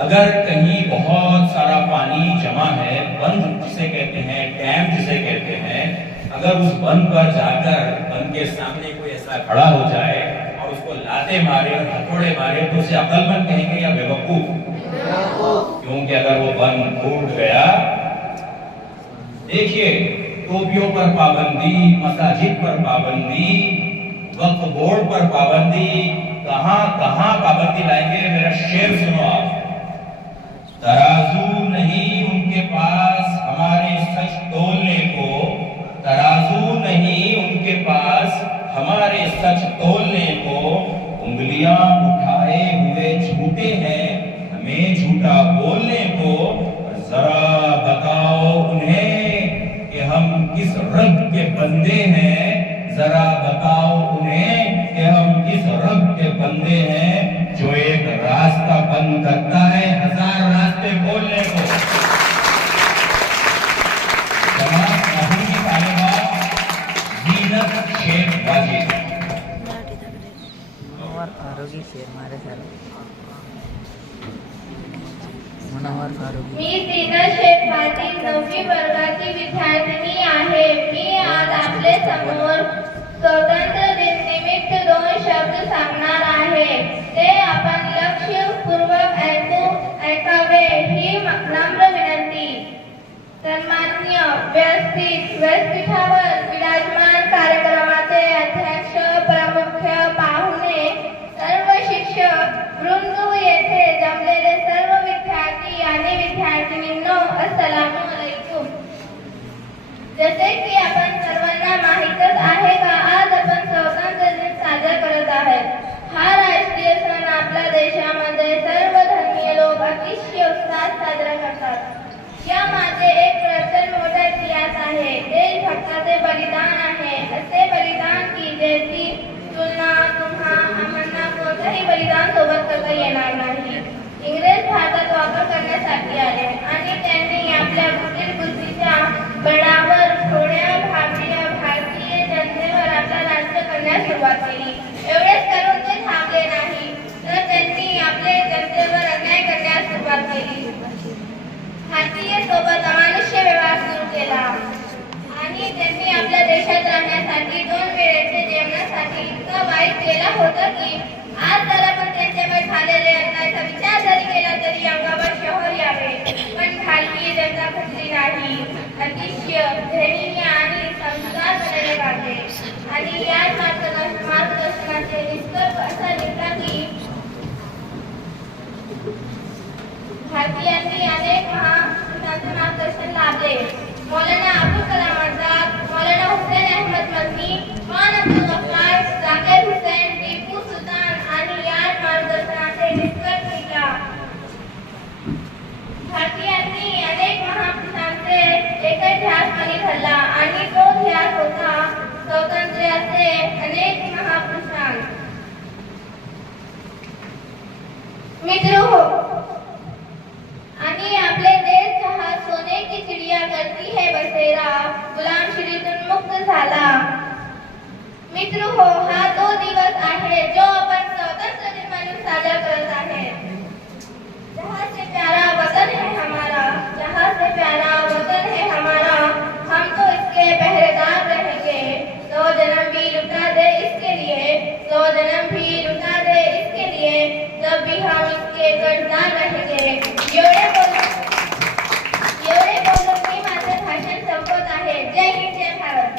अगर कहीं बहुत सारा पानी जमा है, बंद जिसे कहते हैं, डैम जिसे कहते हैं, अगर उस बंद पर जाकर बंद के सामने कोई ऐसा खड़ा हो जाए और उसको लाते मारे और हथौड़े मारे तो उसे अक्लमंद कहेंगे या बेवकूफ? क्योंकि अगर वो बंद टूट गया, देखिए, टोपियों पर पाबंदी, मसाजिद पर पाबंदी, वक्फ बोर्ड पर पाबंदी, कहां कहां पाबंदी लाएंगे? मेरा शेर सुनो आप। तराजू नहीं उनके पास हमारे सच तोलने को, तराजू नहीं उनके पास हमारे सच तोलने को, उंगलियां उठाए हुए झूठे हैं हमें झूठा बोलने को। जरा बताओ उन्हें कि हम किस रब के बंदे हैं, जरा बताओ उन्हें कि हम किस रब के बंदे हैं, जो एक रास्ता बंद करता है 1000 रास्ते खोलने को। जमात अहमदी तालिबा जीनत शेख वाजिद आरोग्य शेर मारे सर मनोहर फारुकी। मी जीनत शेख वाजिद 9वी वर्गाची विद्यार्थिनी आहे। मी आज आपले समोर स्वातंत्र्य दिन निमित्त 2 शब्द सांगणार आहे। ते आपण लक्षपूर्वक ऐकावे ही नम्र विनंती। सन्माननीय व्यासपीठावर विराजमान कार्यक्रमाचे अध्यक्ष, प्रमुख पाहुणे, सर्व शिक्षक वृंद, येथे जमलेले सर्व विद्यार्थी आणि विद्यार्थिनींनो, अस्सलामु अलैकुम। जसे की आपण सर्वांना माहीतच आहे का, आज आपण स्वातंत्र्य दिन साजरा करत आहोत। हा राष्ट्रीय सण आपल्या देशामध्ये सर्व धर्मीय लोक अतिशय उत्साहात साजरा करतात। यामागे एक प्रचंड मोठा इतिहास आहे। देशभक्ताचे बलिदान आहे, असे बलिदान की ज्याची तुलना आम्हाला कोणत्याही बलिदान सोबत करता येणार नाही। इंग्रज भारतात वापर करण्यासाठी आले आणि त्यांनी आपल्या कुटील बुद्धीच्या बळावर थोड्या भारतीय जनतेवर आपला राज्य करण्यास सुरुवात केली। एवढेच करून ते थांबले नाही, तर त्यांनी आपल्या जनतेवर अन्याय करण्यास सुरुवात केली। भारतीय सोबत अमानुष्य व्यवहार सुरू केला आणि त्यांनी आपल्या देशात राहण्यासाठी 2 वेळेचे जेवणासाठी इतका वाईट केला होता की आज जर आपण त्यांच्यावर झालेले अन्यायाचा विचार जरी केला तरी अंगावर शहर यावे, पण भारतीय जनता खचली नाही। अतिशय धैर्य आणि संस्कार बनले पाहिजे आणि या मार्गदर्शनाचे निष्कर्ष असा निघाला की भारतीयांनी अनेक महापुरुषांचे मार्गदर्शन लाभले। मौलाना अबुल कलाम आझाद, मौलाना हुसैन अहमद मदनी, खान अब्दुल गफ्फार, जाकिर हुसैन, टीपू सुलतान आणि या मार्गदर्शनाचे निष्कर्ष निघाला। भारतीयांनी अनेक महापुरुषांचे एकच ध्यासपणे धरला आणि तो ध्यास होता स्वातंत्र्याचे। अनेक महापुरुषां मित्रों, आणि आपले देश जहां सोने की चिड़िया करती है बसेरा, गुलामगिरीतून मुक्त झाला। मित्रों, हा तो दिवस आहे जो आपण स्वातंत्र्य दिन म्हणून साजरा करत आहे। जहां से प्यारा वतन है हमारा, जहां से प्यारा वतन है हमारा, हम तो इसके पहरेदार रहेंगे। 100 जन्म भी लुटा दे इसके लिए, 100 जन्म भी लुटा दे इसके लिए, जब भी हम इसके कर्जदार रहेंगे।